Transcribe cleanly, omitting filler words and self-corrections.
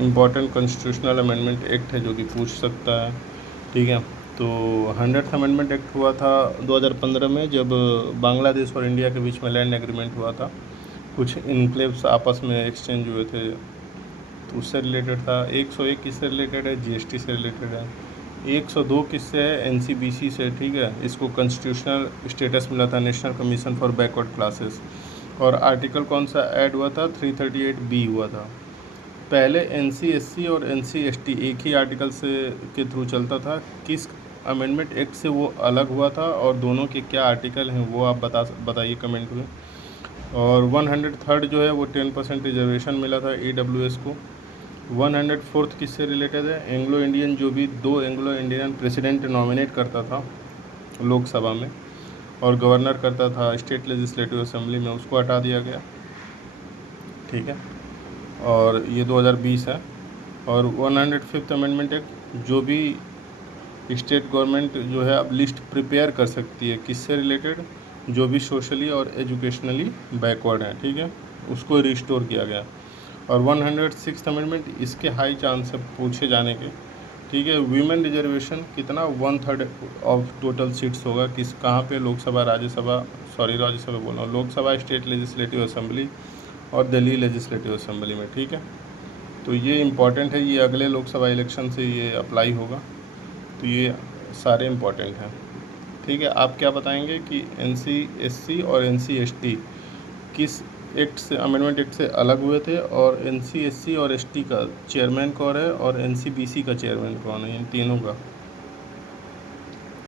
Important constitutional amendment act है जो कि पूछ सकता है, ठीक है। तो 100th अमेंडमेंट एक्ट हुआ था 2015 में, जब बांग्लादेश और इंडिया के बीच में लैंड एग्रीमेंट हुआ था। कुछ इनक्लेव्स आपस में एक्सचेंज हुए थे, तो उससे रिलेटेड था। 101 किससे रिलेटेड है? जीएसटी से रिलेटेड है। 102 किससे है? एनसीबीसी से, ठीक है। इसको कॉन्स्टिट्यूशनल स्टेटस मिला था, national commission for backward classes. और आर्टिकल कौन सा ऐड हुआ था? 338B हुआ था। पहले एनसी-एससी और एनसी-एसटी एक ही आर्टिकल से के थ्रू चलता था। किस अमेंडमेंट एक्ट से वो अलग हुआ था और दोनों के क्या आर्टिकल हैं वो आप बताइए कमेंट में। और 103rd जो है वो 10% रिजर्वेशन मिला था EWS को। 104th किससे रिलेटेड है? एंग्लो इंडियन, जो भी 2 एंग्लो इंडियन प्रेसिडेंट नॉमिनेट करता था लोकसभा में और गवर्नर करता था स्टेट लेजिस्लेटिव असेंबली में, उसको हटा दिया गया, ठीक है। और ये 2020 है। और 105th अमेंडमेंट एक्ट, जो भी स्टेट गवर्नमेंट जो है अब लिस्ट प्रिपेयर कर सकती है, किससे रिलेटेड? जो भी सोशली और एजुकेशनली बैकवर्ड हैं, ठीक है, उसको रिस्टोर किया गया। और 106th अमेंडमेंट, इसके हाई चांस है पूछे जाने के, ठीक है। वीमेन रिजर्वेशन कितना? 1/3 ऑफ टोटल सीट्स होगा, किस कहाँ पे? लोकसभा, राज्यसभा बोल रहा हूँ, लोकसभा, स्टेट लेजिस्लेटिव असेंबली और दिल्ली लेजिस्लेटिव असेंबली में, ठीक है। तो ये इम्पॉर्टेंट है, ये अगले लोकसभा इलेक्शन से ये अप्लाई होगा, तो ये सारे इम्पॉर्टेंट हैं, ठीक है। आप क्या बताएंगे कि NC-SC और NC-ST किस एक्ट से, अमेंडमेंट एक्ट से अलग हुए थे? और NC-SC और ST का चेयरमैन कौन है और NCBC का चेयरमैन कौन है, इन तीनों का?